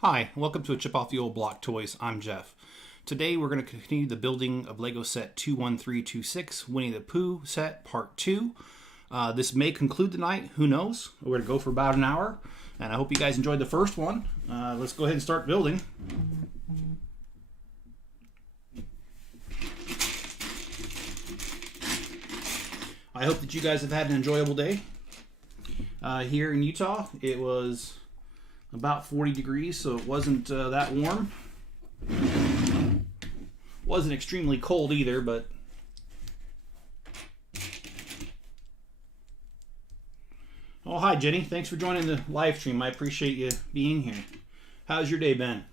Hi, welcome to a Chip Off the Old Block Toys. I'm Jeff. Today we're going to continue the building of Lego set 21326, Winnie the Pooh Set Part 2. This may conclude the night, who knows? We're going to go for about an hour, and I hope you guys enjoyed the first one. Let's go ahead and start building. I hope that you guys have had an enjoyable day. Here in Utah, it was about 40 degrees, so it wasn't that warm. Wasn't extremely cold either, but oh, hi Jenny, thanks for joining the live stream. I appreciate you being here. How's your day been?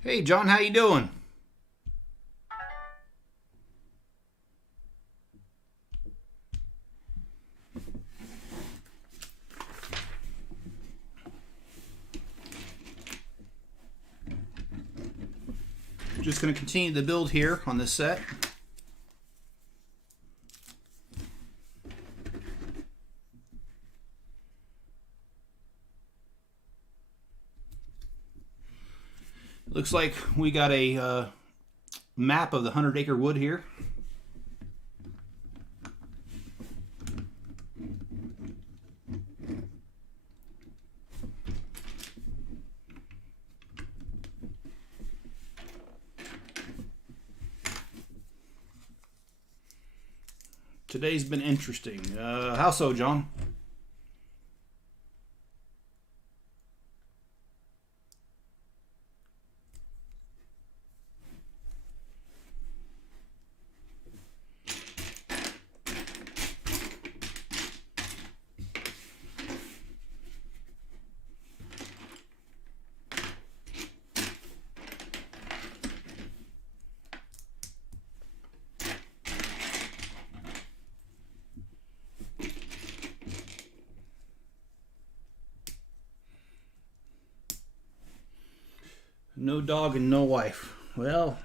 Hey John, how you doing? Just going to continue the build here on this set. Looks like we got a map of the 100-acre wood here. Today's been interesting. How so, John? No dog and no wife. Well,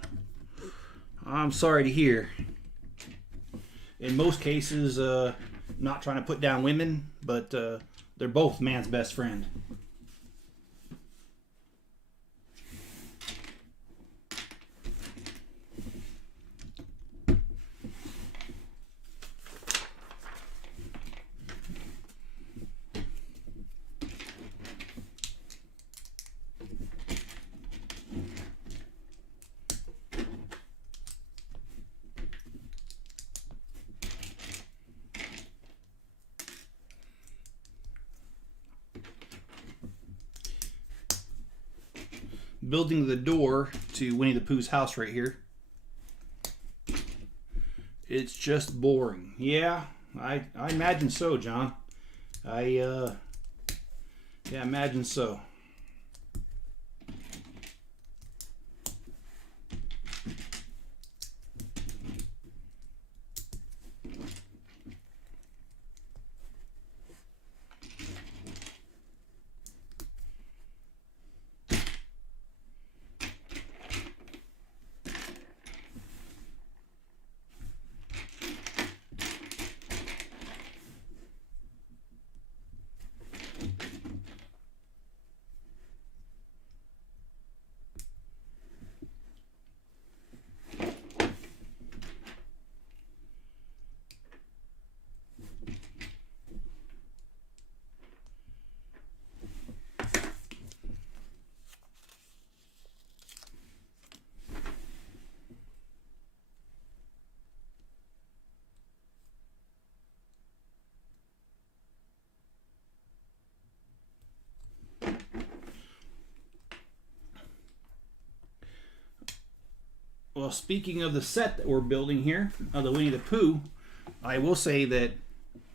I'm sorry to hear. In most cases, not trying to put down women, but they're both man's best friend. Building the door to Winnie the Pooh's house right here. It's just boring. Yeah, I imagine so, John. Yeah, imagine so. Well, speaking of the set that we're building here, the Winnie the Pooh, I will say that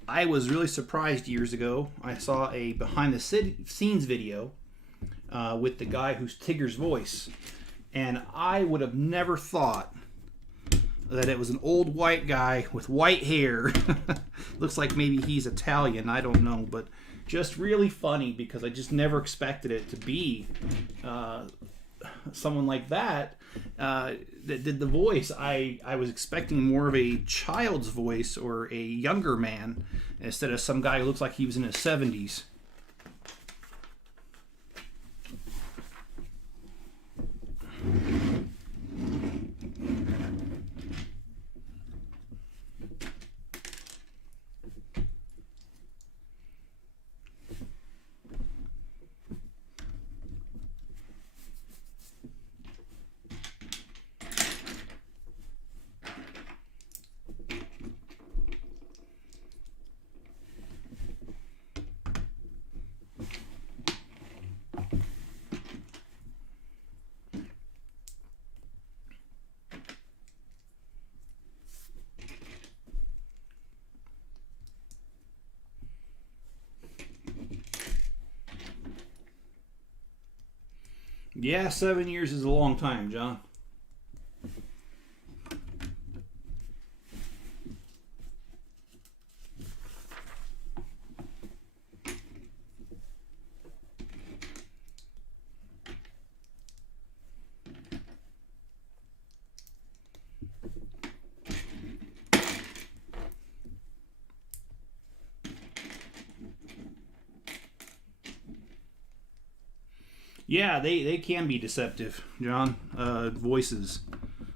I was really surprised years ago. I saw a behind-the-scenes video with the guy who's Tigger's voice, and I would have never thought that it was an old white guy with white hair. Looks like maybe he's Italian, I don't know, but just really funny because I just never expected it to be someone like that that did the voice. I was expecting more of a child's voice or a younger man instead of some guy who looks like he was in his 70s. Yeah, 7 years is a long time, John. Yeah, they can be deceptive, John. Voices,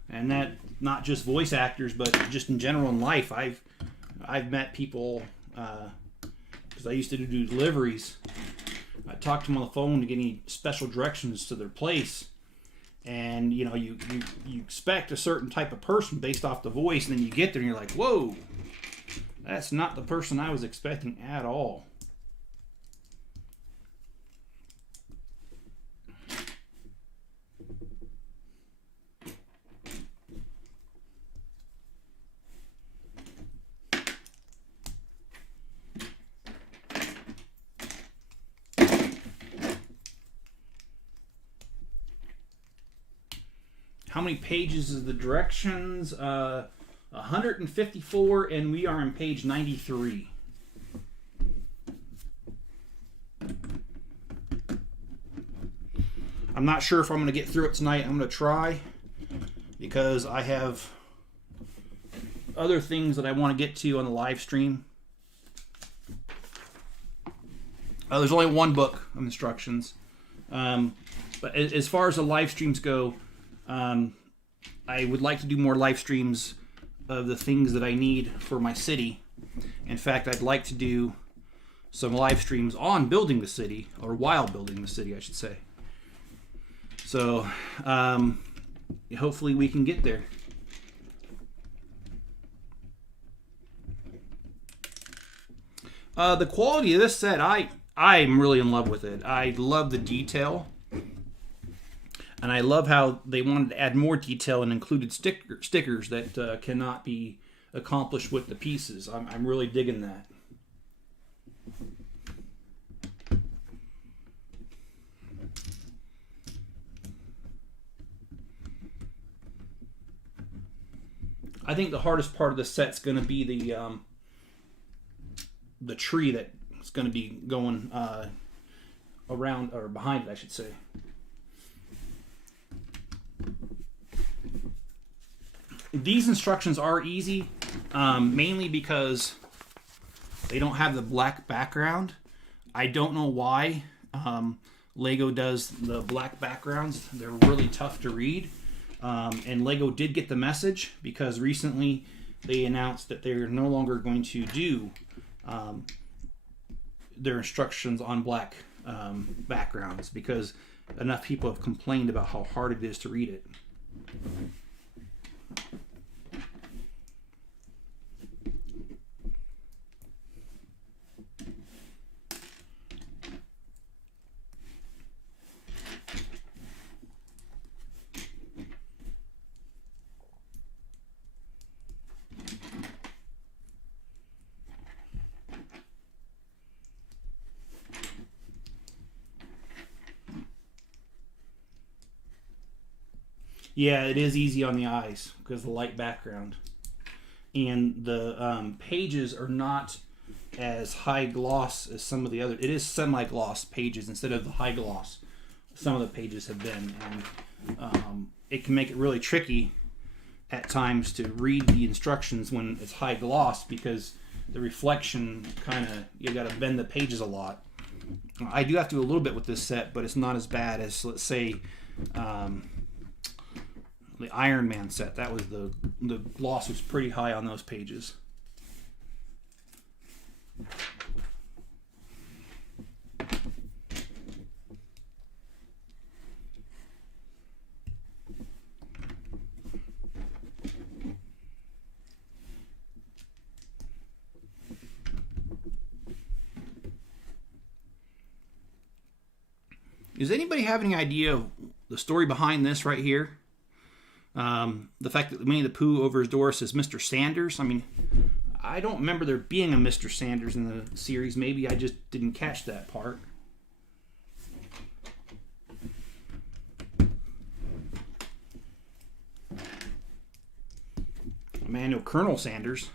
and that not just voice actors, but just in general in life. I've met people because I used to do deliveries. I talked to them on the phone to get any special directions to their place, and you know you expect a certain type of person based off the voice, and then you get there and you're like, whoa, that's not the person I was expecting at all. How many pages is the directions? 154, and we are on page 93. I'm not sure if I'm going to get through it tonight. I'm going to try because I have other things that I want to get to on the live stream. There's only one book of instructions. But as far as the live streams go, I would like to do more live streams of the things that I need for my city. In fact, I'd like to do some live streams on building the city, or while building the city, I should say. So, hopefully we can get there. The quality of this set, I'm really in love with it. I love the detail. And I love how they wanted to add more detail and included stickers that cannot be accomplished with the pieces. I'm really digging that. I think the hardest part of the set's going to be the tree that's going to be going around, or behind it, I should say. These instructions are easy, mainly because they don't have the black background. I don't know why Lego does the black backgrounds. They're really tough to read. And Lego did get the message because recently they announced that they're no longer going to do their instructions on black backgrounds because enough people have complained about how hard it is to read it. Yeah, it is easy on the eyes because of the light background. And the pages are not as high gloss as some of the other. It is semi-gloss pages instead of the high gloss some of the pages have been. And it can make it really tricky at times to read the instructions when it's high gloss because the reflection you got to bend the pages a lot. I do have to do a little bit with this set, but it's not as bad as, let's say, the Iron Man set. That was the gloss was pretty high on those pages. Does anybody have any idea of the story behind this right here? The fact that Winnie the Pooh over his door says Mr. Sanders. I mean, I don't remember there being a Mr. Sanders in the series. Maybe I just didn't catch that part. I mean, I know Colonel Sanders.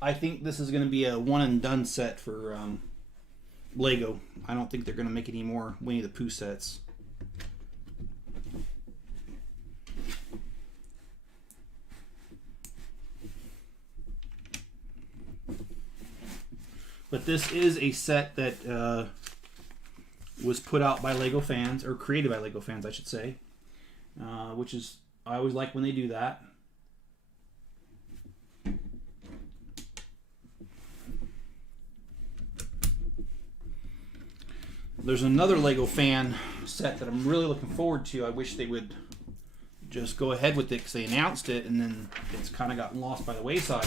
I think this is going to be a one and done set for Lego. I don't think they're going to make any more Winnie the Pooh sets. But this is a set that was put out by Lego fans, or created by Lego fans, I should say. Which is, I always like when they do that. There's another Lego fan set that I'm really looking forward to. I wish they would just go ahead with it because they announced it and then it's kind of gotten lost by the wayside.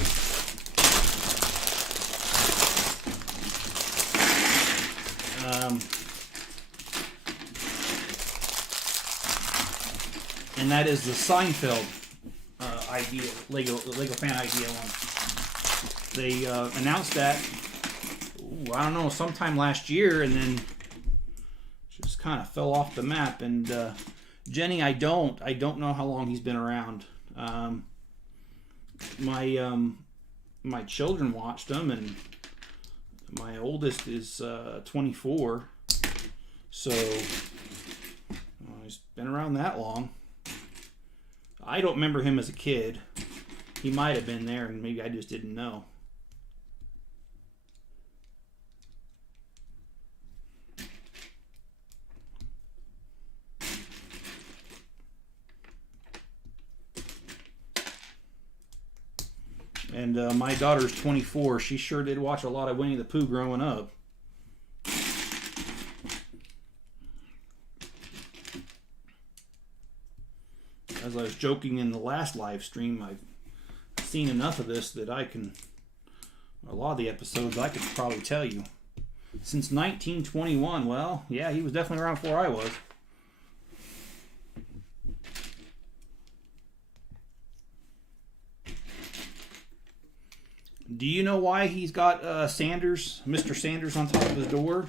And that is the Seinfeld idea, Lego fan idea one. They announced that, I don't know, sometime last year, and then just kind of fell off the map. And Jenny, I don't know how long he's been around. My children watched them, and my oldest is 24, so he's been around that long. I don't remember him as a kid. He might have been there, and maybe I just didn't know. And my daughter's 24. She sure did watch a lot of Winnie the Pooh growing up. As I was joking in the last live stream, I've seen enough of this that I can A lot of the episodes I could probably tell you. Since 1921, well, yeah, he was definitely around before I was. Do you know why he's got Sanders, Mr. Sanders on top of his door?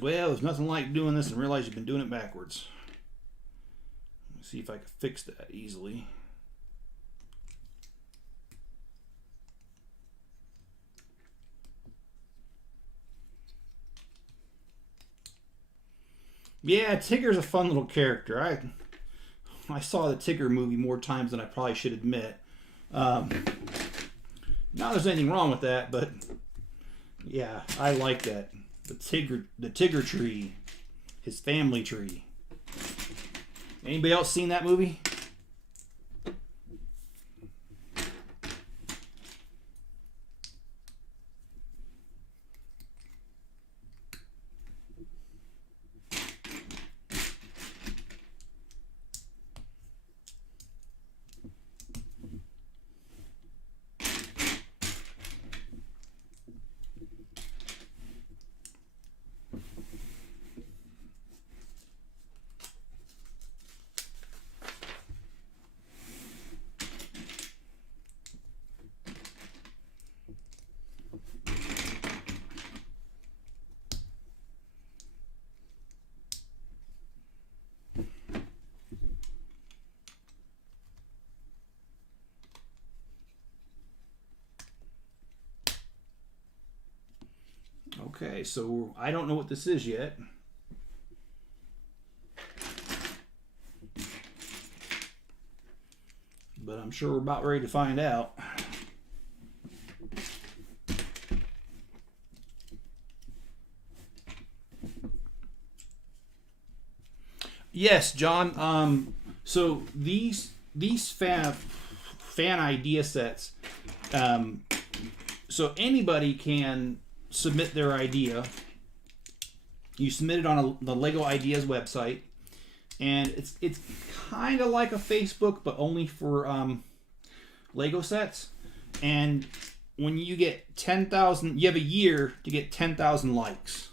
Well, there's nothing like doing this and realize you've been doing it backwards. Let me see if I can fix that easily. Yeah, Tigger's a fun little character. I saw the Tigger movie more times than I probably should admit. Not there's anything wrong with that, but yeah, I like that. The Tigger tree, his family tree. Anybody else seen that movie? Okay, so I don't know what this is yet. But I'm sure we're about ready to find out. Yes, John. So these fan idea sets. So anybody can submit their idea. You submit it on the Lego Ideas website, and it's kind of like a Facebook, but only for Lego sets. And when you get 10,000, you have a year to get 10,000 likes,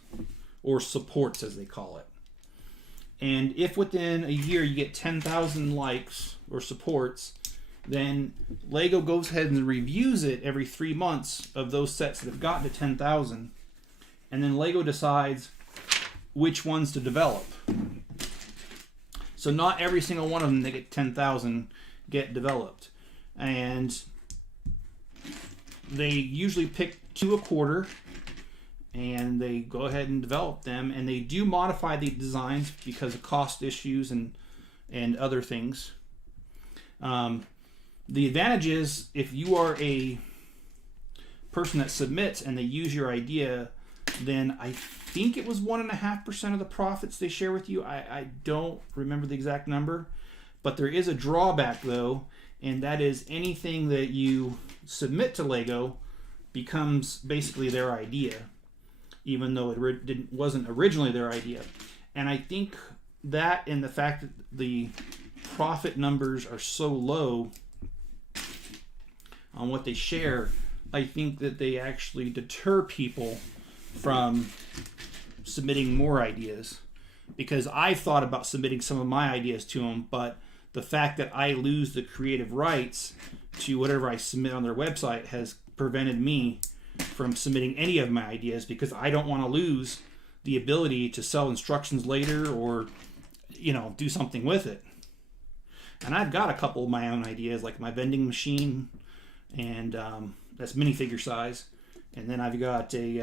or supports as they call it. And if within a year you get 10,000 likes or supports, then Lego goes ahead and reviews it every 3 months of those sets that have gotten to 10,000. And then Lego decides which ones to develop. So not every single one of them that get 10,000 get developed. And they usually pick 2 a quarter, and they go ahead and develop them. And they do modify the designs because of cost issues and other things. The advantage is if you are a person that submits and they use your idea, then I think it was 1.5% of the profits they share with you. I don't remember the exact number, but there is a drawback though, and that is anything that you submit to Lego becomes basically their idea, even though it wasn't originally their idea. And I think that and the fact that the profit numbers are so low on what they share, I think that they actually deter people from submitting more ideas, because I've thought about submitting some of my ideas to them, but the fact that I lose the creative rights to whatever I submit on their website has prevented me from submitting any of my ideas, because I don't want to lose the ability to sell instructions later or do something with it. And I've got a couple of my own ideas, like my vending machine and that's minifigure size. And then I've got a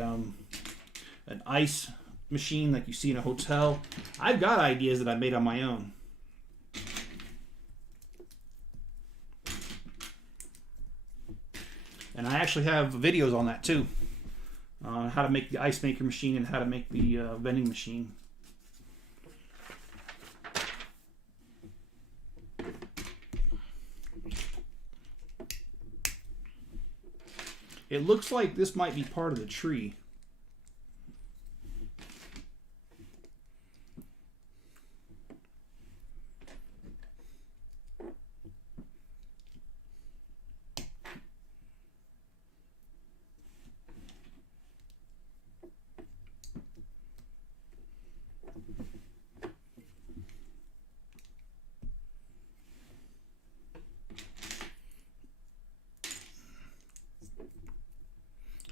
an ice machine like you see in a hotel. I've got ideas that I made on my own. And I actually have videos on that too. How to make the ice maker machine and how to make the vending machine. It looks like this might be part of the tree.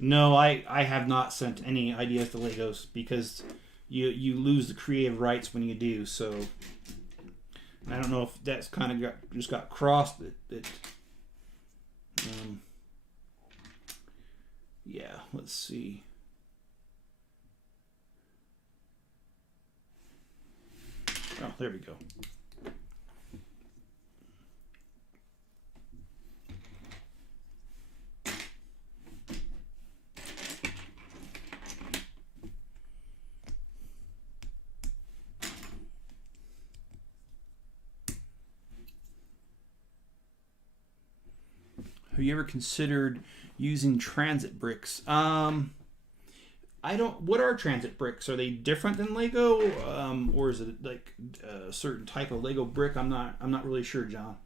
No, I have not sent any ideas to Legos because you lose the creative rights when you do. So I don't know if that's kind of just got crossed. Yeah, let's see. Oh, there we go. Have you ever considered using transit bricks? I don't. What are transit bricks? Are they different than Lego, or is it like a certain type of Lego brick? I'm not really sure, John.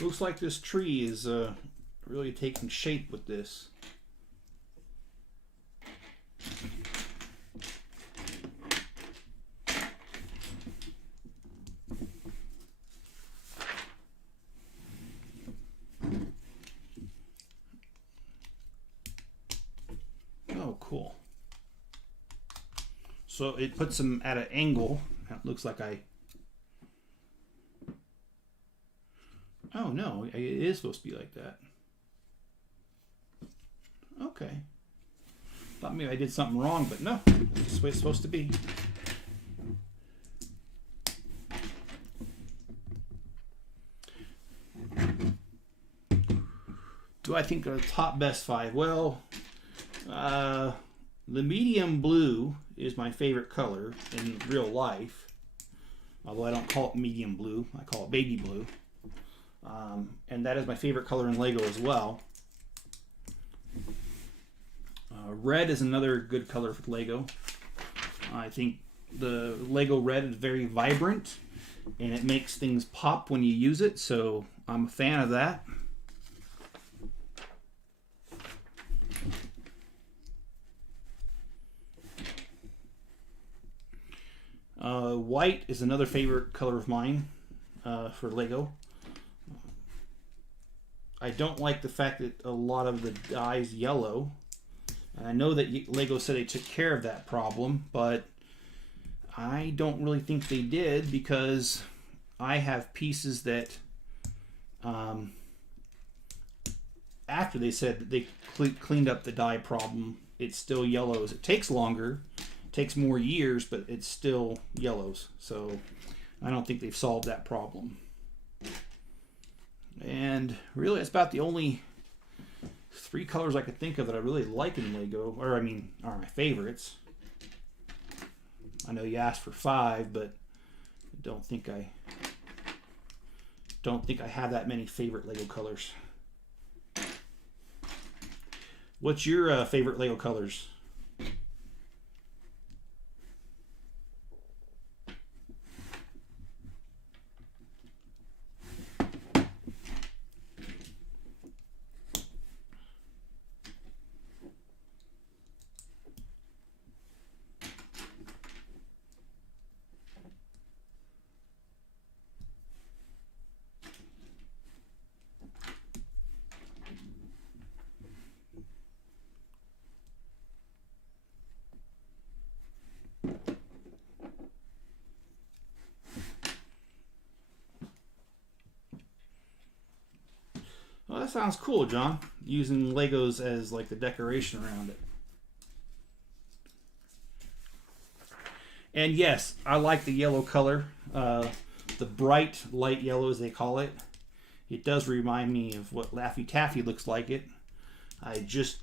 Looks like this tree is really taking shape with this. Oh, cool. So it puts them at an angle. It looks like Oh no, it is supposed to be like that. Okay. Thought maybe I did something wrong, but no. This is the way it's supposed to be. Do I think the top best 5? Well, the medium blue is my favorite color in real life. Although I don't call it medium blue. I call it baby blue. And that is my favorite color in Lego as well. Red is another good color for Lego. I think the Lego red is very vibrant and it makes things pop when you use it, so I'm a fan of that. White is another favorite color of mine for Lego. I don't like the fact that a lot of the dye is yellow. And I know that Lego said they took care of that problem, but I don't really think they did, because I have pieces that after they said that they cleaned up the dye problem, it still yellows. It takes longer, takes more years, but it still yellows. So I don't think they've solved that problem. And really, that's about the only 3 colors I could think of that I really like in Lego, or I mean, are my favorites. I know you asked for 5, but I don't think I have that many favorite Lego colors. What's your favorite Lego colors? Well, that sounds cool, John. Using Legos as like the decoration around it. And yes, I like the yellow color. The bright light yellow, as they call it. It does remind me of what Laffy Taffy looks like it. I just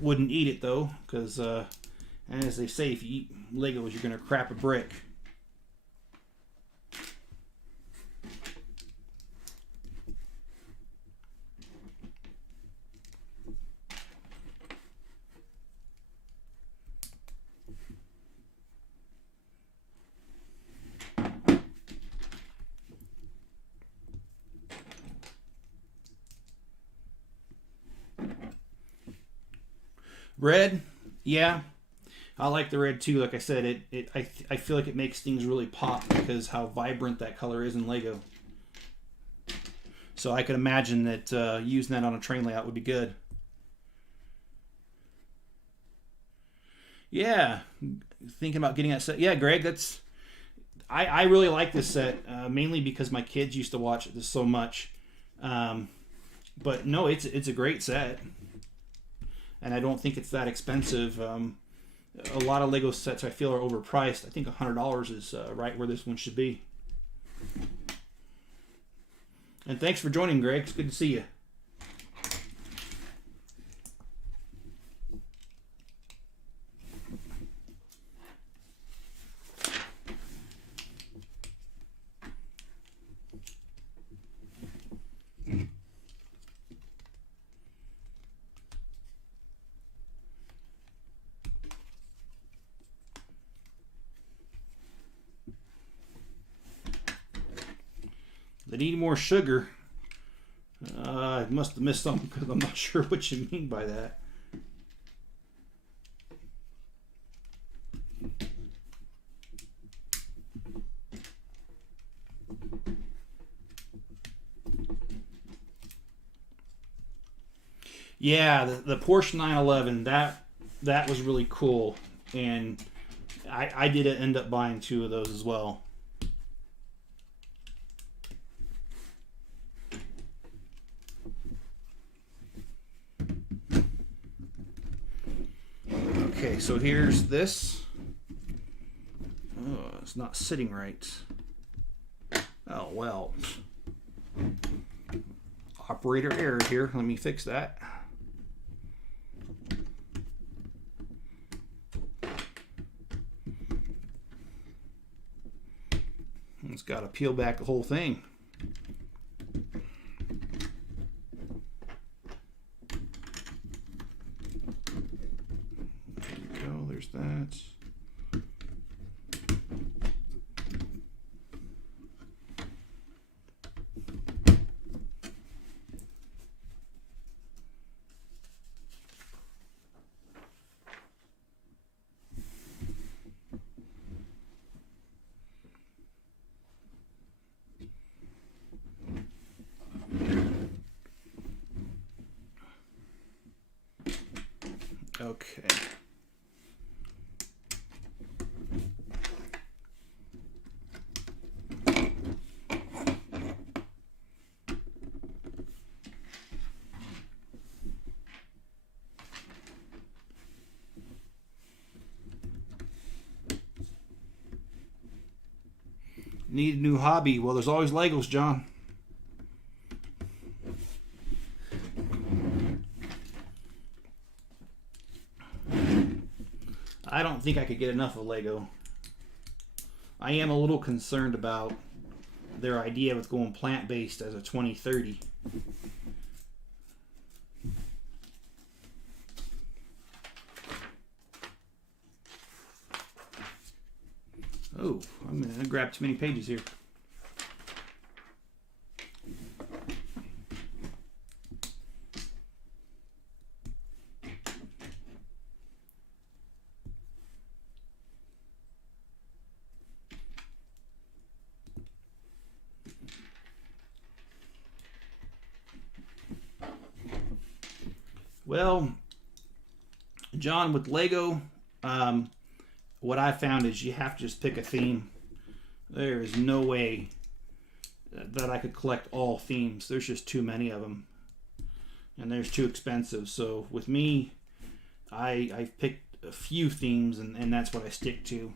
wouldn't eat it though, because as they say, if you eat Legos, you're going to crap a brick. Red, yeah, I like the red too. Like I said, I feel like it makes things really pop because how vibrant that color is in Lego. So I could imagine that using that on a train layout would be good. Yeah, thinking about getting that set. Yeah, Greg, I really like this set, mainly because my kids used to watch this so much. But no, it's a great set. And I don't think it's that expensive. A lot of Lego sets I feel are overpriced. I think $100 is right where this one should be. And thanks for joining, Greg. It's good to see you. They need more sugar. I must have missed something because I'm not sure what you mean by that. Yeah, the Porsche 911, that was really cool, and I did end up buying 2 of those as well. Okay, so here's this. Oh, it's not sitting right. Oh, well. Operator error here. Let me fix that. It's got to peel back the whole thing. There's that. Okay. Need a new hobby? Well, there's always Legos, John. I don't think I could get enough of Lego. I am a little concerned about their idea of going plant-based as a 2030. Oh, I'm going to grab too many pages here. Well, John, with Lego, what I found is you have to just pick a theme. There is no way that I could collect all themes. There's just too many of them. And they're too expensive. So with me, I've picked a few themes, and that's what I stick to.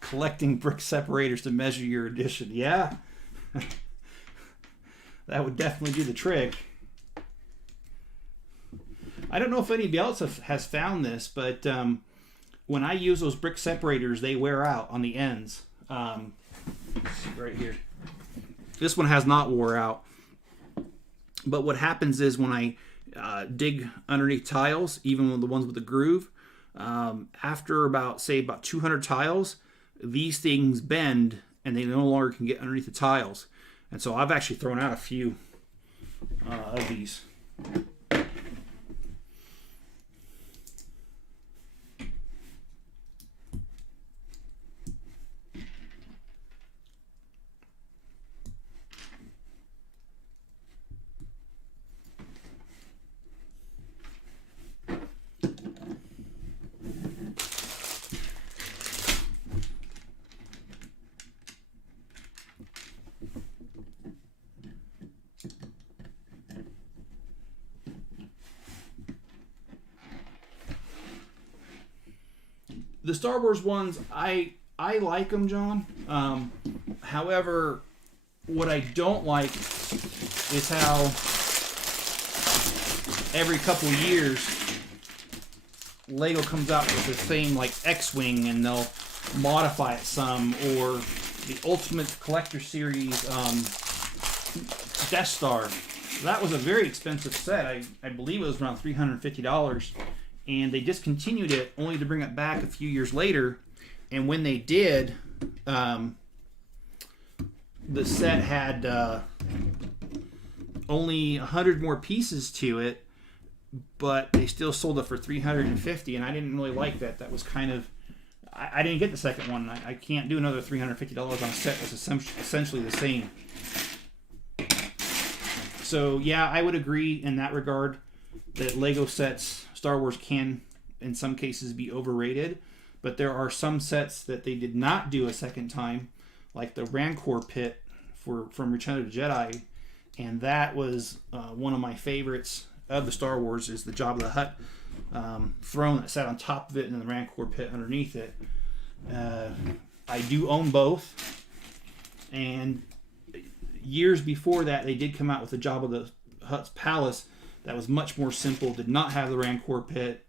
Collecting brick separators to measure your addition. Yeah. That would definitely do the trick. I don't know if anybody else has found this, but when I use those brick separators, they wear out on the ends. Right here. This one has not wore out. But what happens is when I dig underneath tiles, even the ones with the groove, after about 200 tiles, these things bend and they no longer can get underneath the tiles. And so I've actually thrown out a few of these. The Star Wars ones, I like them, John. However, what I don't like is how every couple years Lego comes out with the same like X-Wing, and they'll modify it some, or the Ultimate Collector Series Death Star. That was a very expensive set. I believe it was around $350. And they discontinued it only to bring it back a few years later. And when they did, the set had only 100 more pieces to it, but they still sold it for $350, and I didn't really like that. That was kind of... I didn't get the second one. I can't do another $350 on a set that's essentially the same. So, yeah, I would agree in that regard that Lego sets... Star Wars can, in some cases, be overrated, but there are some sets that they did not do a second time, like the Rancor pit from Return of the Jedi, and that was one of my favorites of the Star Wars, is the Jabba the Hutt throne that sat on top of it and the Rancor pit underneath it. I do own both, and years before that, they did come out with the Jabba the Hutt's palace that was much more simple, did not have the Rancor pit.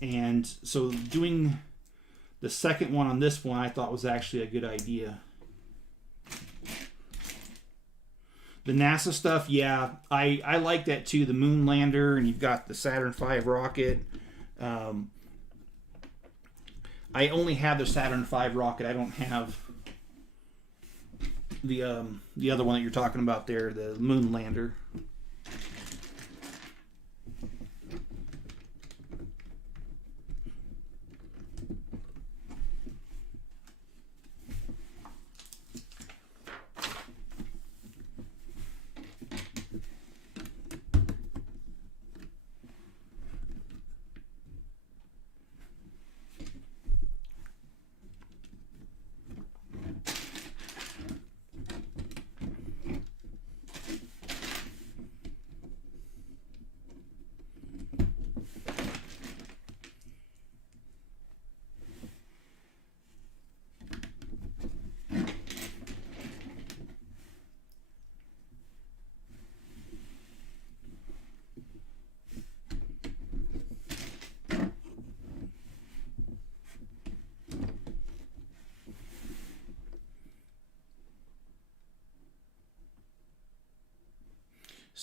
And so doing the second one on this one, I thought was actually a good idea. The NASA stuff, yeah, I like that too. The moon lander, and you've got the Saturn V rocket. I only have the Saturn V rocket. I don't have the other one that you're talking about there, the moon lander.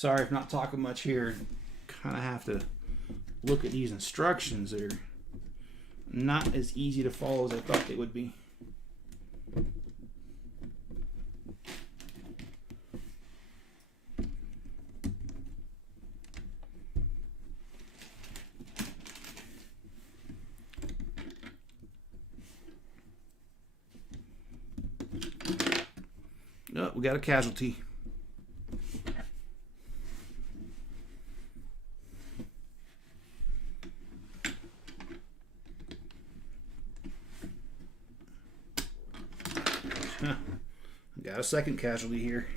Sorry if not talking much here. Kind of have to look at these instructions. They're not as easy to follow as I thought they would be. Oh, we got a casualty. Got a second casualty here.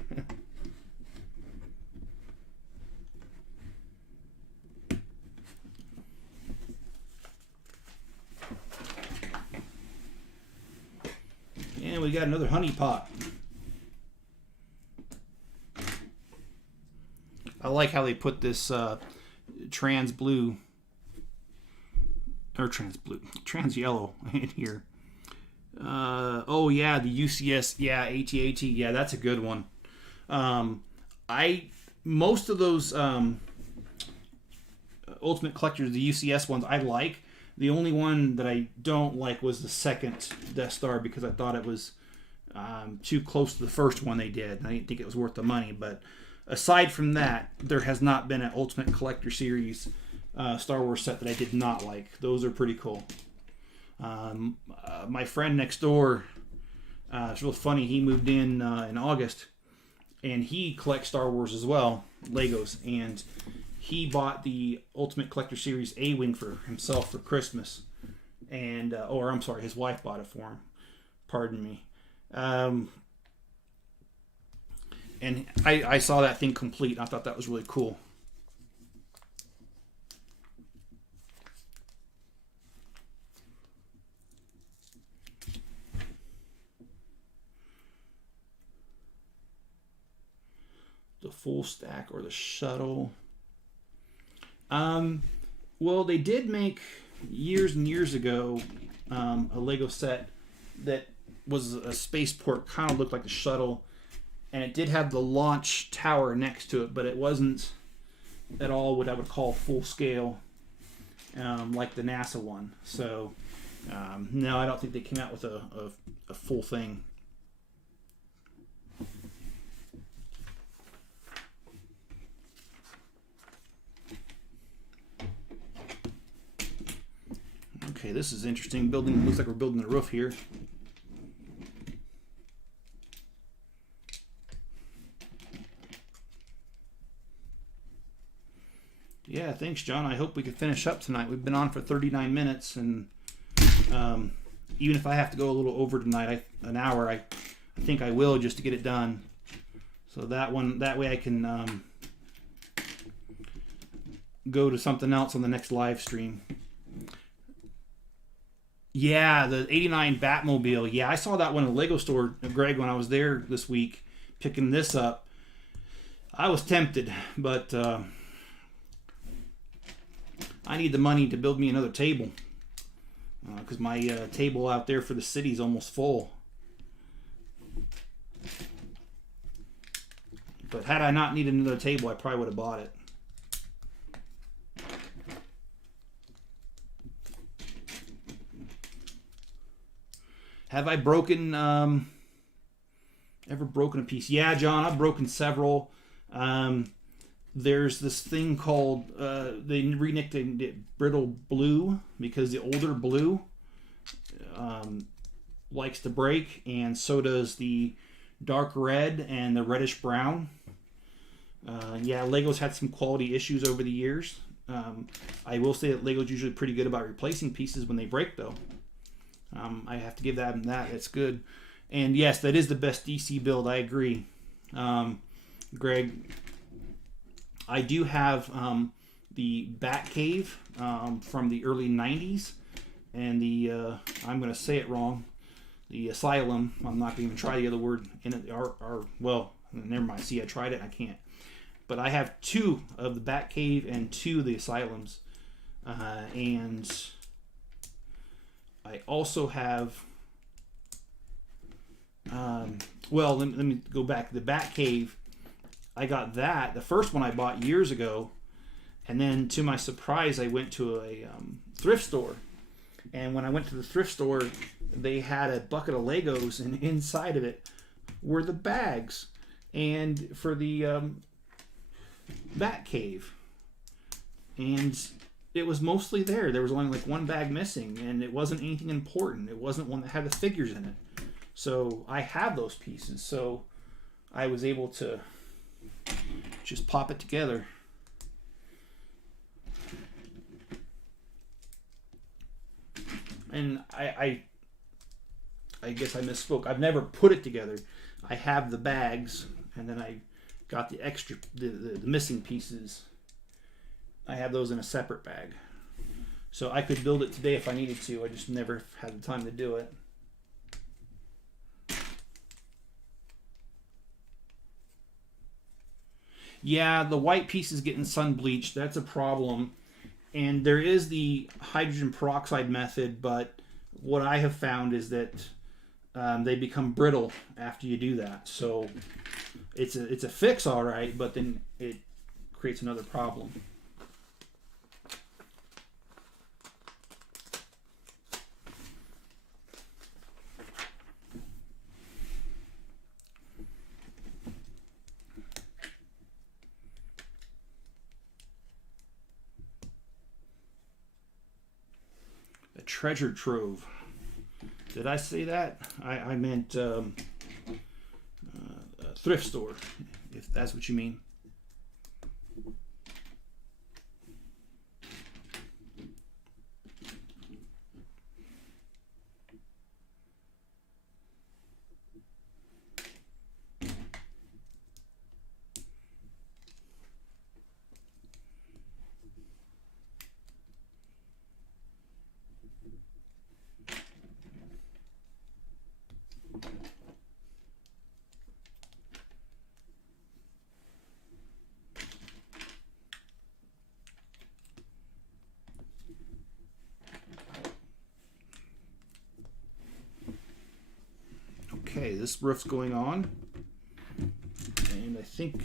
And we got another honey pot. I like how they put this trans yellow in here. Oh yeah, the UCS, yeah, AT-AT, yeah, that's a good one. Most of those Ultimate Collectors, the UCS ones, I like. The only one that I don't like was the second Death Star, because I thought it was too close to the first one they did. I didn't think it was worth the money, but aside from that, there has not been an Ultimate Collector Series Star Wars set that I did not like. Those are pretty cool. My friend next door, it's real funny, he moved in August, and he collects Star Wars as well, Legos, and he bought the Ultimate Collector Series A-Wing for himself for Christmas, and or I'm sorry, his wife bought it for him, pardon me. And I saw that thing complete, and I thought that was really cool. The full stack or the shuttle. Well, they did make years and years ago a Lego set that was a spaceport, kind of looked like the shuttle, and it did have the launch tower next to it, but it wasn't at all what I would call full scale, like the NASA one. So no, I don't think they came out with a full thing. Okay, this is interesting. Building, looks like we're building the roof here. Yeah, thanks, John. I hope we can finish up tonight. We've been on for 39 minutes, and even if I have to go a little over tonight, an hour, I think I will, just to get it done. So that way I can go to something else on the next live stream. Yeah, the 89 Batmobile. Yeah, I saw that one in the Lego store, Greg, when I was there this week picking this up. I was tempted, but I need the money to build me another table, because my table out there for the city is almost full. But had I not needed another table, I probably would have bought it. Have I broken, ever broken a piece? Yeah, John, I've broken several. There's this thing called, they renamed it Brittle Blue, because the older blue likes to break, and so does the dark red and the reddish brown. Yeah, Lego's had some quality issues over the years. I will say that Lego's usually pretty good about replacing pieces when they break, though. I have to give them that. It's good. And yes, that is the best DC build. I agree. Greg, I do have the Batcave from the early 90s, and the, I'm going to say it wrong, the Asylum. I'm not going to even try the other word in it. Well, never mind. See, I tried it. I can't. But I have 2 of the Batcave and 2 of the Asylums. And I also have, well, let me go back. The Batcave, I got that. The first one I bought years ago. And then to my surprise, I went to a thrift store. And when I went to the thrift store, they had a bucket of Legos, and inside of it were the bags. And for the Bat Cave. And it was mostly there. There was only like one bag missing, and it wasn't anything important. It wasn't one that had the figures in it. So I have those pieces. So I was able to just pop it together. And I guess I misspoke. I've never put it together. I have the bags, and then I got the extra, the missing pieces. I have those in a separate bag. So I could build it today if I needed to. I just never had the time to do it. Yeah, the white piece is getting sun bleached. That's a problem. And there is the hydrogen peroxide method, but what I have found is that they become brittle after you do that. So it's a fix, all right, but then it creates another problem. Treasure trove. Did I say that? I meant a thrift store, if that's what you mean. Okay, this roof's going on, and I think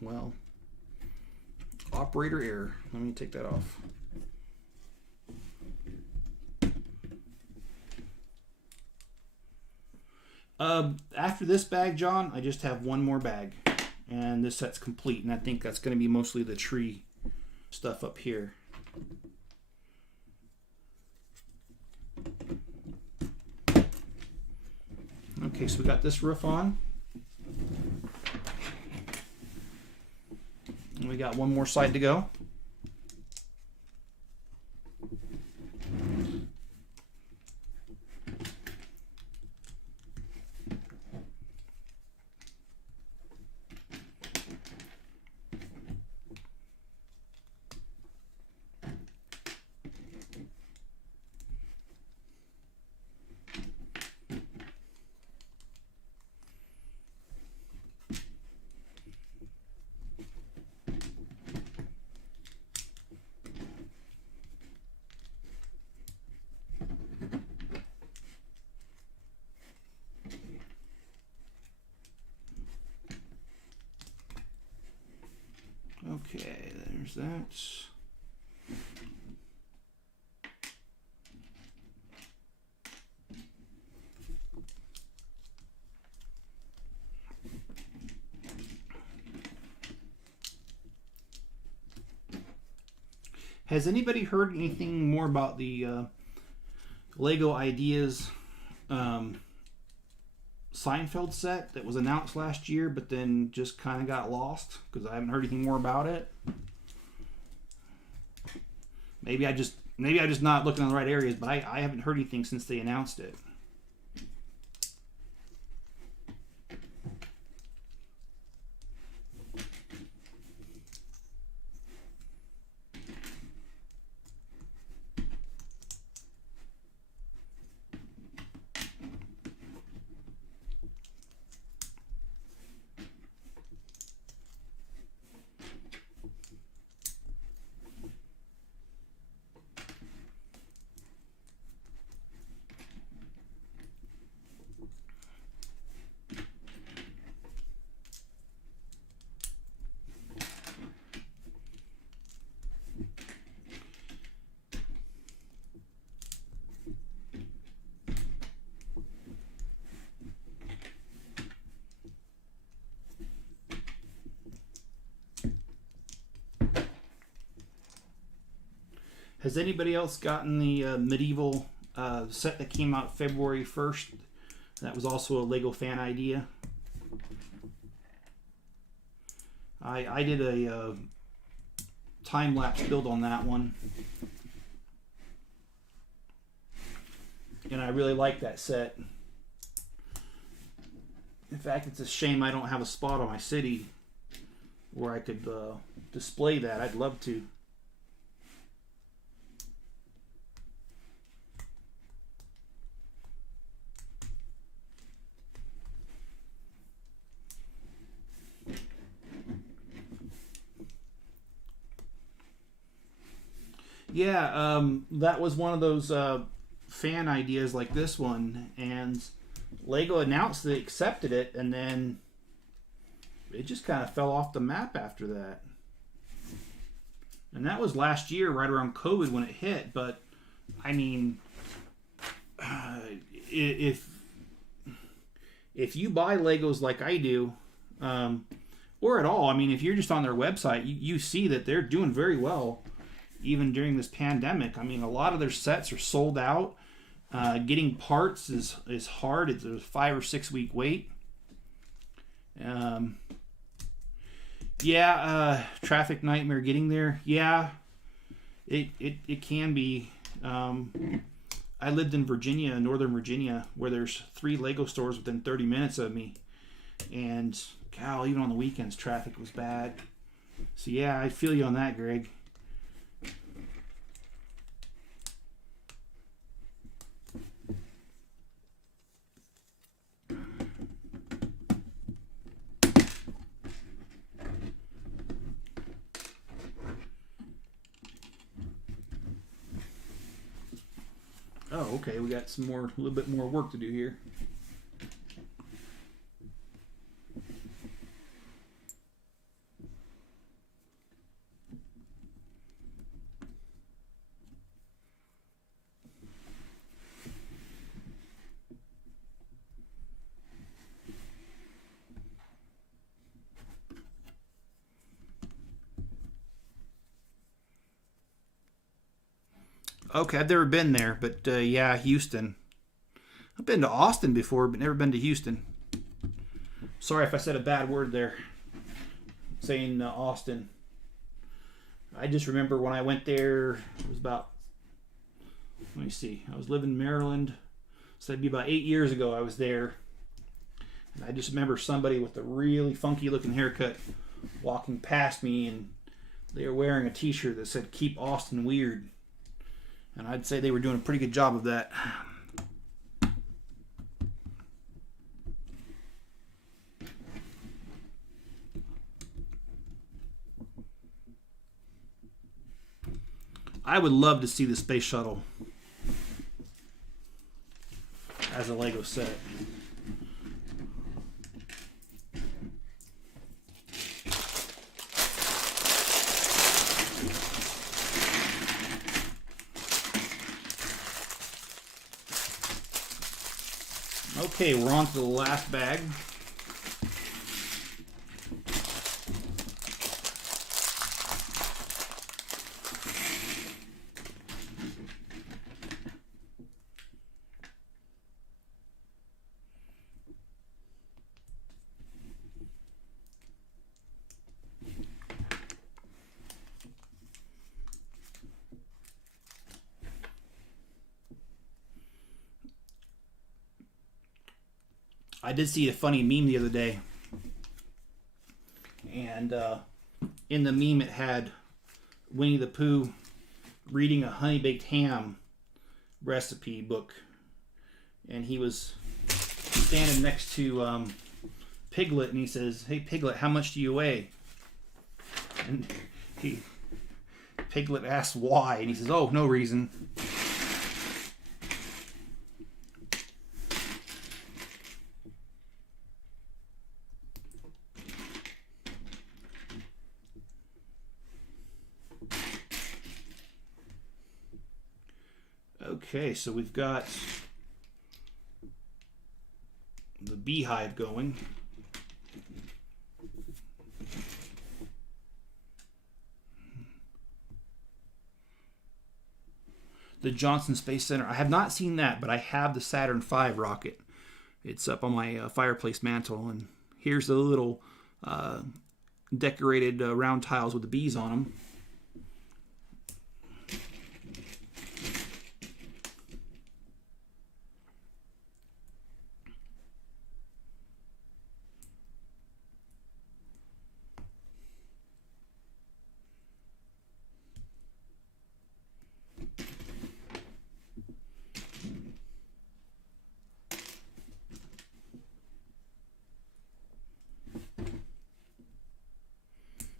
well, operator error. Let me take that off. After this bag, John, I just have one more bag, and this set's complete, and I think that's going to be mostly the tree stuff up here. Okay, so we got this roof on. We got one more side to go. Okay, there's that. Has anybody heard anything more about the Lego Ideas Seinfeld set that was announced last year, but then just kind of got lost because I haven't heard anything more about it? Maybe I just not looking in the right areas, but I haven't heard anything since they announced it. Has anybody else gotten the medieval set that came out February 1st? That was also a Lego fan idea. I did a time-lapse build on that one. And I really like that set. In fact, it's a shame I don't have a spot on my city where I could display that. I'd love to. Yeah, that was one of those fan ideas like this one, and Lego announced they accepted it, and then it just kind of fell off the map after that. And that was last year, right around COVID when it hit. But I mean, if you buy Legos like I do, or at all, I mean, if you're just on their website, you see that they're doing very well, even during this pandemic. I mean, a lot of their sets are sold out. Getting parts is hard. It's a 5 or 6 week wait. Traffic nightmare getting there. Yeah, it can be. I lived in Virginia, Northern Virginia, where there's 3 Lego stores within 30 minutes of me. And, cow, even on the weekends, traffic was bad. So, yeah, I feel you on that, Greg. Oh, okay, we got a little bit more work to do here. Okay, I've never been there, but yeah, Houston. I've been to Austin before, but never been to Houston. Sorry if I said a bad word there, saying Austin. I just remember when I went there, it was about, let me see, I was living in Maryland, so that'd be about 8 years ago I was there. And I just remember somebody with a really funky looking haircut walking past me, and they were wearing a t-shirt that said, "Keep Austin Weird." And I'd say they were doing a pretty good job of that. I would love to see the space shuttle as a Lego set. Okay, we're on to the last bag. I did see a funny meme the other day, and in the meme it had Winnie the Pooh reading a honey baked ham recipe book, and he was standing next to Piglet, and he says, "Hey Piglet, how much do you weigh?" And Piglet asks why, and he says, "Oh, no reason." Okay, so we've got the beehive going. the Johnson Space Center. I have not seen that, but I have the Saturn V rocket. It's up on my fireplace mantle, and here's the little decorated round tiles with the bees on them.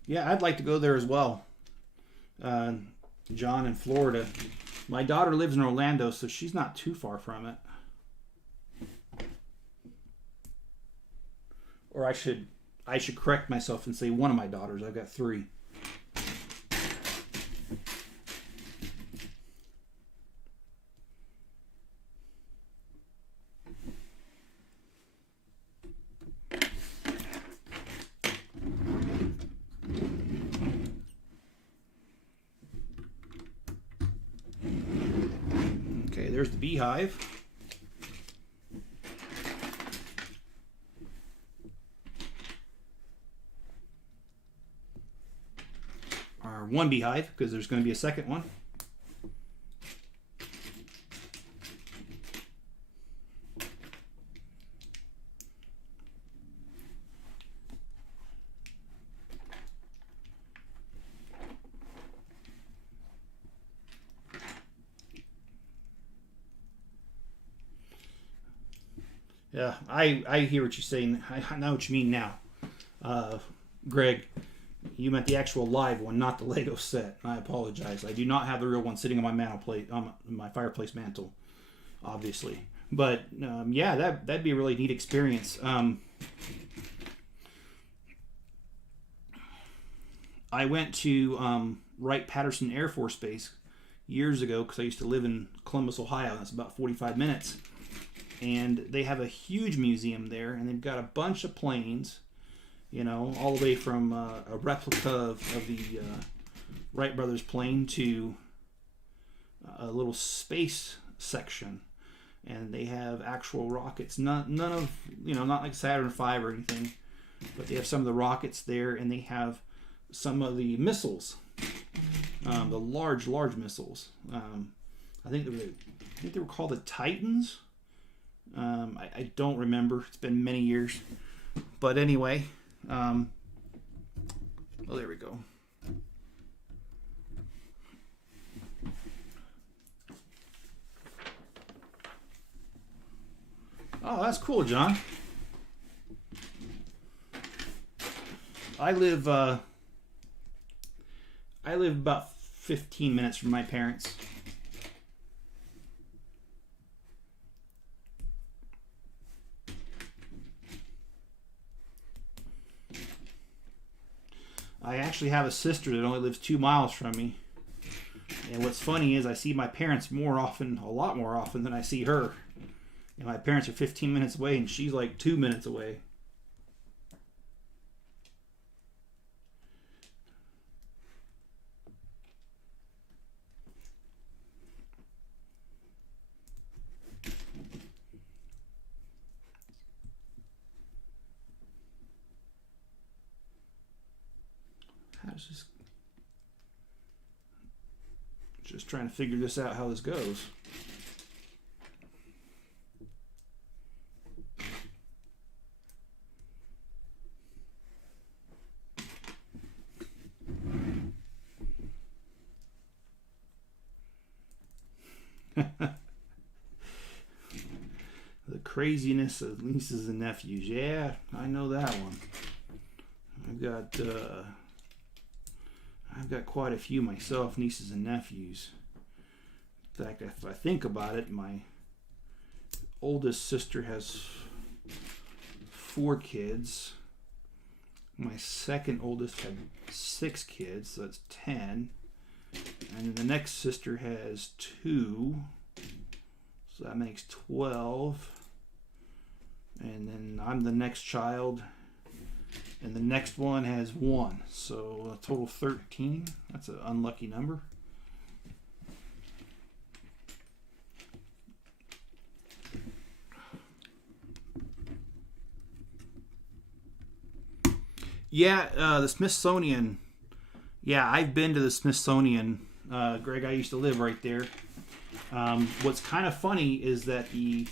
Yeah, I'd like to go there as well. John, in Florida. My daughter lives in Orlando, so she's not too far from it. Or I should correct myself and say one of my daughters. I've got 3. Okay, there's the beehive. Or one beehive, because there's going to be a second one. Yeah, I hear what you're saying. I know what you mean now. Greg, you meant the actual live one, not the Lego set. I apologize. I do not have the real one sitting on my mantle plate, on my fireplace mantle, obviously. But yeah, that'd be a really neat experience. I went to Wright-Patterson Air Force Base years ago because I used to live in Columbus, Ohio. That's about 45 minutes. And they have a huge museum there, and they've got a bunch of planes, you know, all the way from a replica of the Wright brothers plane to a little space section. And they have actual rockets, none of, you know, not like Saturn V or anything, but they have some of the rockets there, and they have some of the missiles, the large missiles. I think they were called the Titans. I don't remember. It's been many years. But anyway, well, there we go. Oh, that's cool, John. I live about 15 minutes from my parents. I actually have a sister that only lives 2 miles from me. And what's funny is I see my parents a lot more often than I see her. And my parents are 15 minutes away and she's like 2 minutes away. Just trying to figure this out, how this goes. The craziness of nieces and nephews. Yeah, I know that one. I've got quite a few myself, nieces and nephews. In fact, if I think about it, my oldest sister has 4 kids. My second oldest had 6 kids, so that's 10. And the next sister has 2, so that makes 12. And then I'm the next child. And the next one has 1, so a total of 13. That's an unlucky number. Yeah, the Smithsonian. Yeah, I've been to the Smithsonian. Greg, I used to live right there. What's kind of funny is that the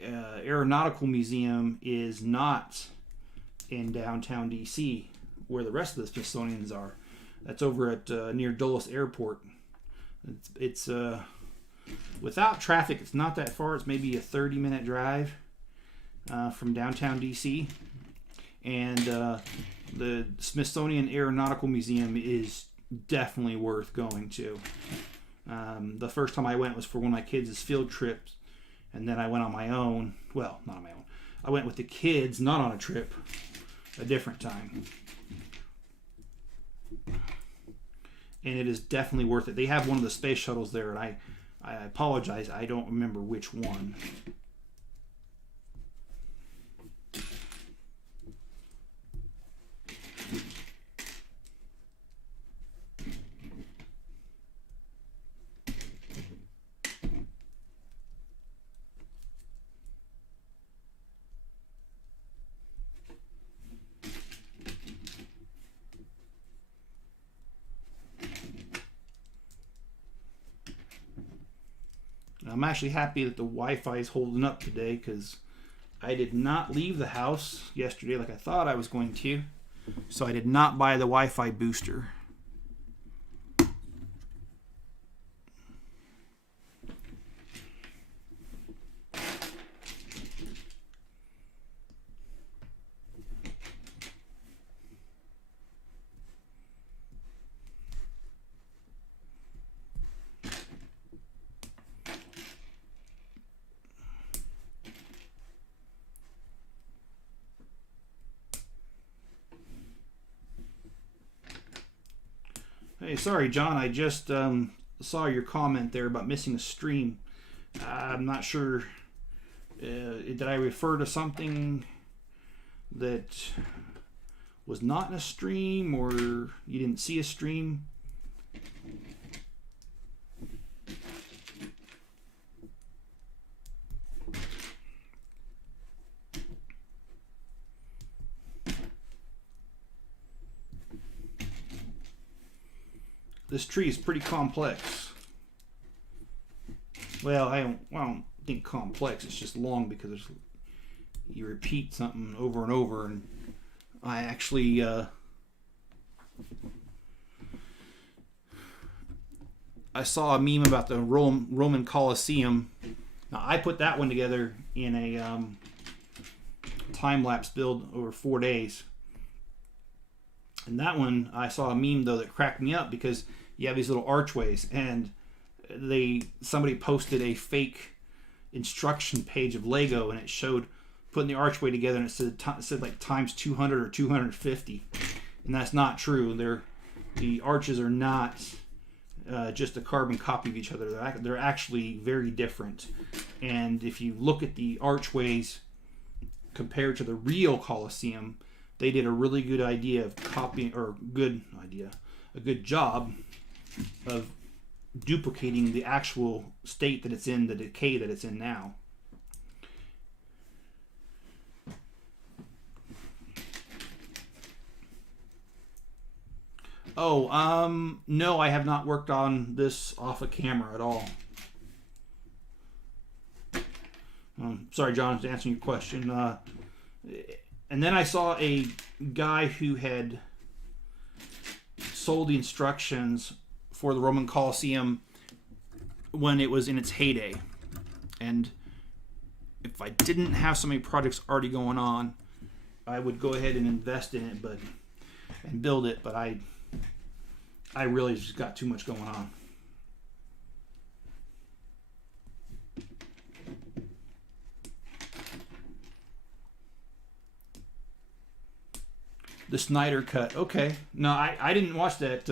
Aeronautical Museum is not in downtown DC, where the rest of the Smithsonians are. That's over at near Dulles Airport. It's without traffic, it's not that far. It's maybe a 30-minute drive from downtown DC. And the Smithsonian Aeronautical Museum is definitely worth going to. The first time I went was for one of my kids' field trips, and then I went on my own. Well, not on my own. I went with the kids, not on a trip, a different time. And it is definitely worth it. They have one of the space shuttles there, and I apologize, I don't remember which one. I'm actually happy that the Wi-Fi is holding up today because I did not leave the house yesterday like I thought I was going to. So I did not buy the Wi-Fi booster. Hey, sorry, John. I just saw your comment there about missing a stream. I'm not sure. Did I refer to something that was not in a stream, or you didn't see a stream? This tree is pretty complex. Well, I don't think complex. It's just long because you repeat something over and over. And I actually I saw a meme about the Roman Colosseum. Now I put that one together in a time-lapse build over 4 days. And that one, I saw a meme though that cracked me up because you have these little archways, and somebody posted a fake instruction page of Lego, and it showed putting the archway together, and it said like times 200 or 250, and that's not true. The arches are not just a carbon copy of each other. They're actually very different. And if you look at the archways compared to the real Colosseum, they did a really good idea of copying, or a good job of duplicating the actual state that it's in, the decay that it's in now. Oh, no, I have not worked on this off of camera at all. Sorry, John, to answer your question. And then I saw a guy who had sold the instructions for the Roman Colosseum when it was in its heyday. And if I didn't have so many projects already going on, I would go ahead and invest in it and build it, but I really just got too much going on. The Snyder Cut. Okay. No, I didn't watch that.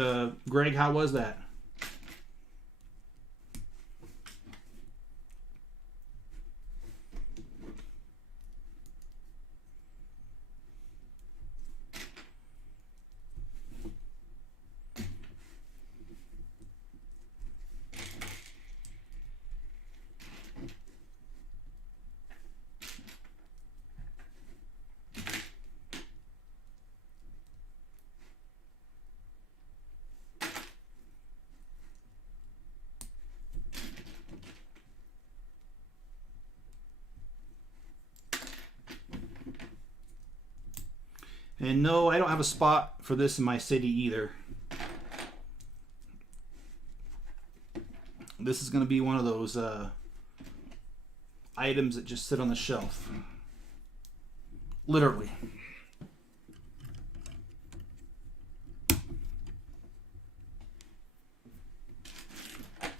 Greg, how was that? And no, I don't have a spot for this in my city either. This is going to be one of those items that just sit on the shelf. Literally.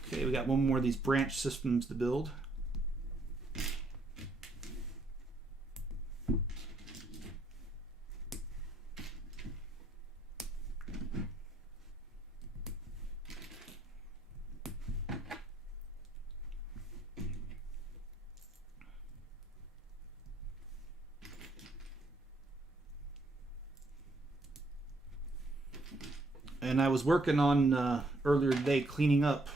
Okay, we got one more of these branch systems to build. And I was working on earlier today cleaning up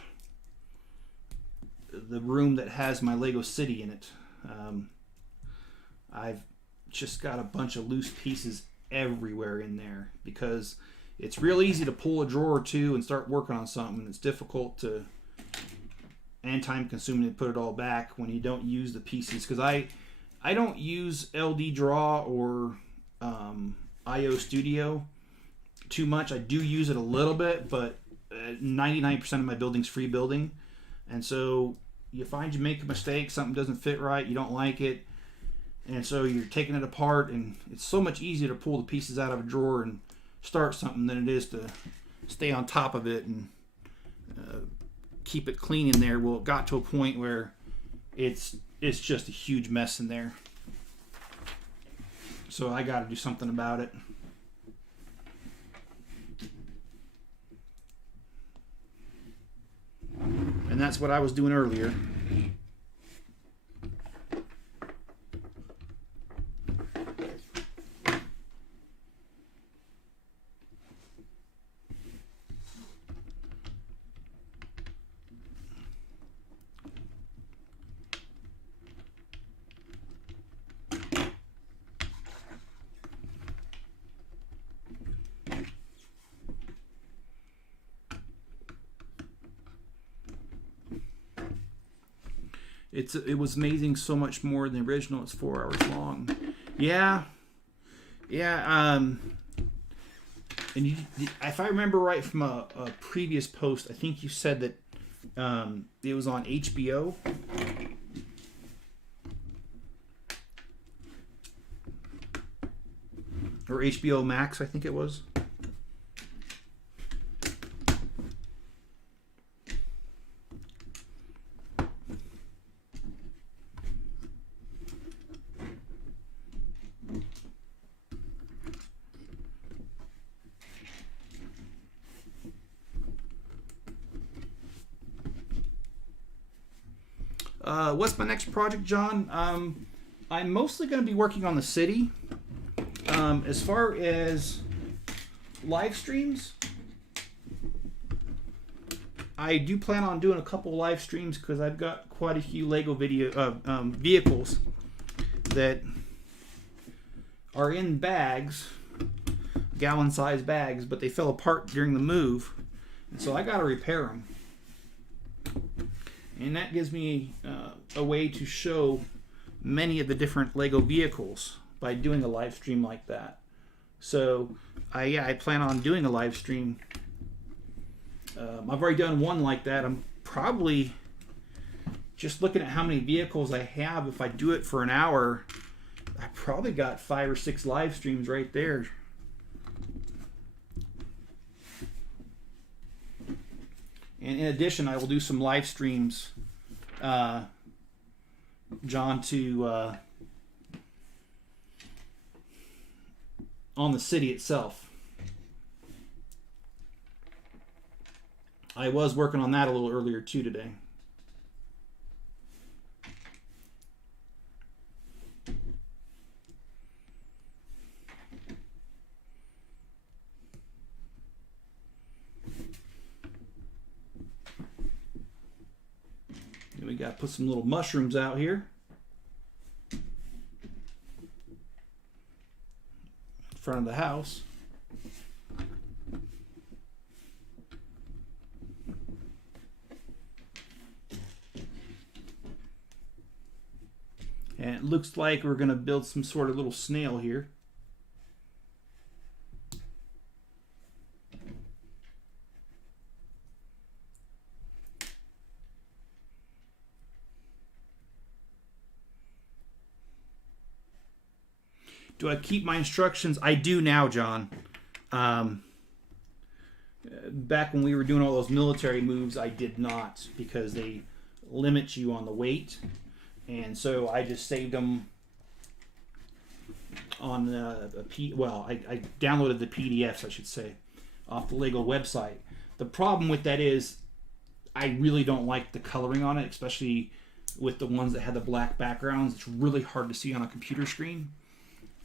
the room that has my Lego City in it. I've just got a bunch of loose pieces everywhere in there because it's real easy to pull a drawer or two and start working on something. It's difficult to and time consuming to put it all back when you don't use the pieces, because I don't use LD Draw or IO Studio too much. I do use it a little bit, but 99% of my building's free building, and so you find you make a mistake, something doesn't fit right, you don't like it, and so you're taking it apart, and it's so much easier to pull the pieces out of a drawer and start something than it is to stay on top of it and keep it clean in there. Well, it got to a point where it's just a huge mess in there, so I got to do something about it. And that's what I was doing earlier. It was amazing, so much more than the original. It's 4 hours long. Yeah. And if I remember right from a previous post, I think you said that it was on HBO. Or HBO Max, I think it was. What's my next project, John? I'm mostly going to be working on the city. As far as live streams, I do plan on doing a couple live streams because I've got quite a few Lego vehicles that are in bags, gallon-sized bags, but they fell apart during the move, and so I got to repair them. And that gives me a way to show many of the different Lego vehicles by doing a live stream like that. So I plan on doing a live stream. I've already done one like that. I'm probably just looking at how many vehicles I have. If I do it for an hour, I probably got 5 or 6 live streams right there. And in addition, I will do some live streams, John, to on the city itself. I was working on that a little earlier too today. We got to put some little mushrooms out here in front of the house. And it looks like we're going to build some sort of little snail here. Do I keep my instructions? I do now, John. Back when we were doing all those military moves, I did not, because they limit you on the weight. And so I just saved them on I downloaded the PDFs, I should say, off the Lego website. The problem with that is I really don't like the coloring on it, especially with the ones that had the black backgrounds. It's really hard to see on a computer screen.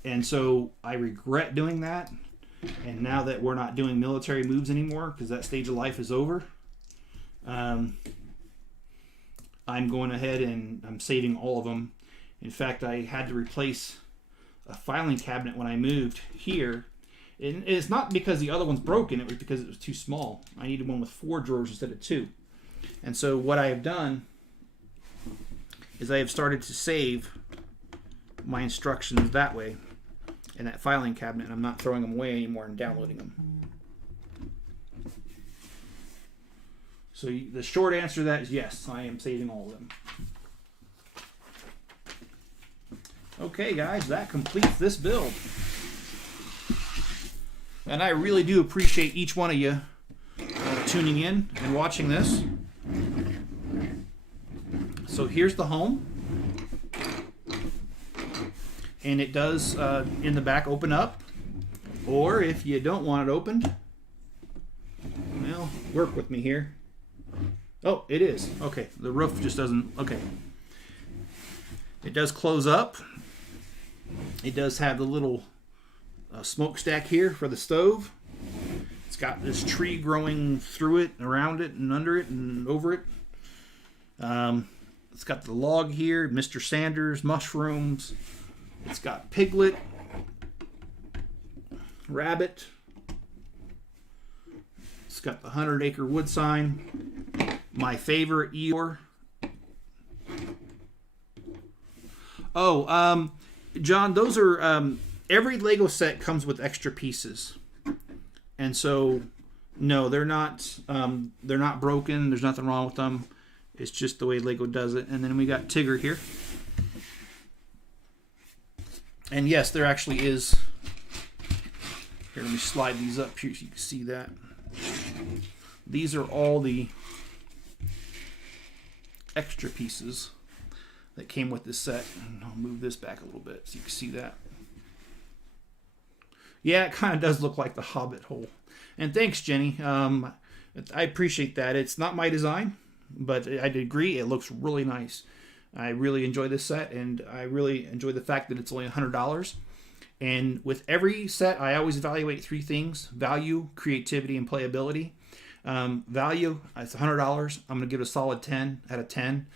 And so I regret doing that. And now that we're not doing military moves anymore, because that stage of life is over, I'm going ahead and I'm saving all of them. In fact, I had to replace a filing cabinet when I moved here. And it's not because the other one's broken, it was because it was too small. I needed one with 4 drawers instead of 2. And so what I have done is I have started to save my instructions that way in that filing cabinet, and I'm not throwing them away anymore and downloading them. So the short answer to that is yes, I am saving all of them. Okay, guys, that completes this build. And I really do appreciate each one of you tuning in and watching this. So here's the home. And it does, in the back, open up. Or if you don't want it opened, well, work with me here. Oh, it is. Okay, the roof just doesn't, okay. It does close up. It does have the little smokestack here for the stove. It's got this tree growing through it, around it, and under it, and over it. It's got the log here, Mr. Sanders, mushrooms. It's got piglet, rabbit. It's got the 100-acre wood sign. My favorite Eeyore. Oh, John, those are every Lego set comes with extra pieces, and so no, they're not broken. There's nothing wrong with them. It's just the way Lego does it. And then we got Tigger here. And yes, there actually is. Here, let me slide these up here so you can see that. These are all the extra pieces that came with this set. And I'll move this back a little bit so you can see that. Yeah, it kind of does look like the Hobbit hole. And thanks, Jenny. I appreciate that. It's not my design, but I agree. It looks really nice. I really enjoy this set, and I really enjoy the fact that it's only $100. And with every set, I always evaluate 3 things: value, creativity, and playability. Value, it's $100. I'm going to give it a solid 10 out of 10.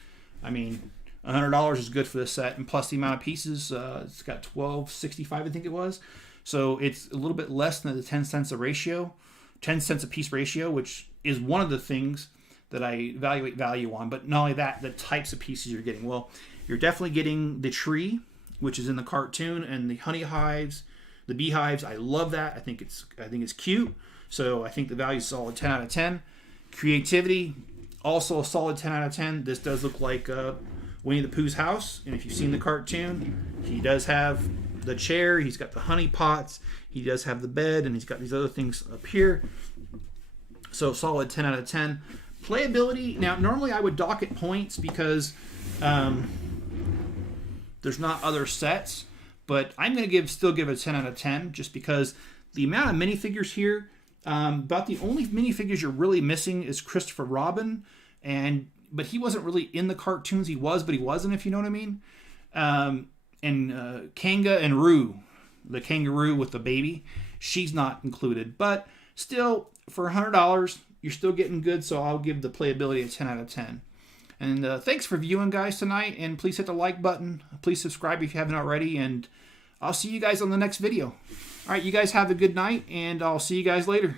I mean, $100 is good for this set, and plus the amount of pieces, it's got 1265, I think it was. So it's a little bit less than the 10 cents a piece ratio, which is one of the things that I evaluate value on. But not only that, the types of pieces you're getting. Well, you're definitely getting the tree, which is in the cartoon, and the honey hives, the beehives. I love that. I think it's cute. So I think the value is solid 10 out of 10. Creativity, also a solid 10 out of 10. This does look like Winnie the Pooh's house. And if you've seen the cartoon, he does have the chair. He's got the honey pots. He does have the bed, and he's got these other things up here. So solid 10 out of 10. Playability, now normally I would dock it points because there's not other sets, but I'm going to still give it a 10 out of 10 just because the amount of minifigures here, about the only minifigures you're really missing is Christopher Robin, but he wasn't really in the cartoons. He was, but he wasn't, if you know what I mean. And Kanga and Roo, the kangaroo with the baby, she's not included, but still for $100 you're still getting good, so I'll give the playability a 10 out of 10. And thanks for viewing, guys, tonight, and please hit the like button. Please subscribe if you haven't already, and I'll see you guys on the next video. All right, you guys have a good night, and I'll see you guys later.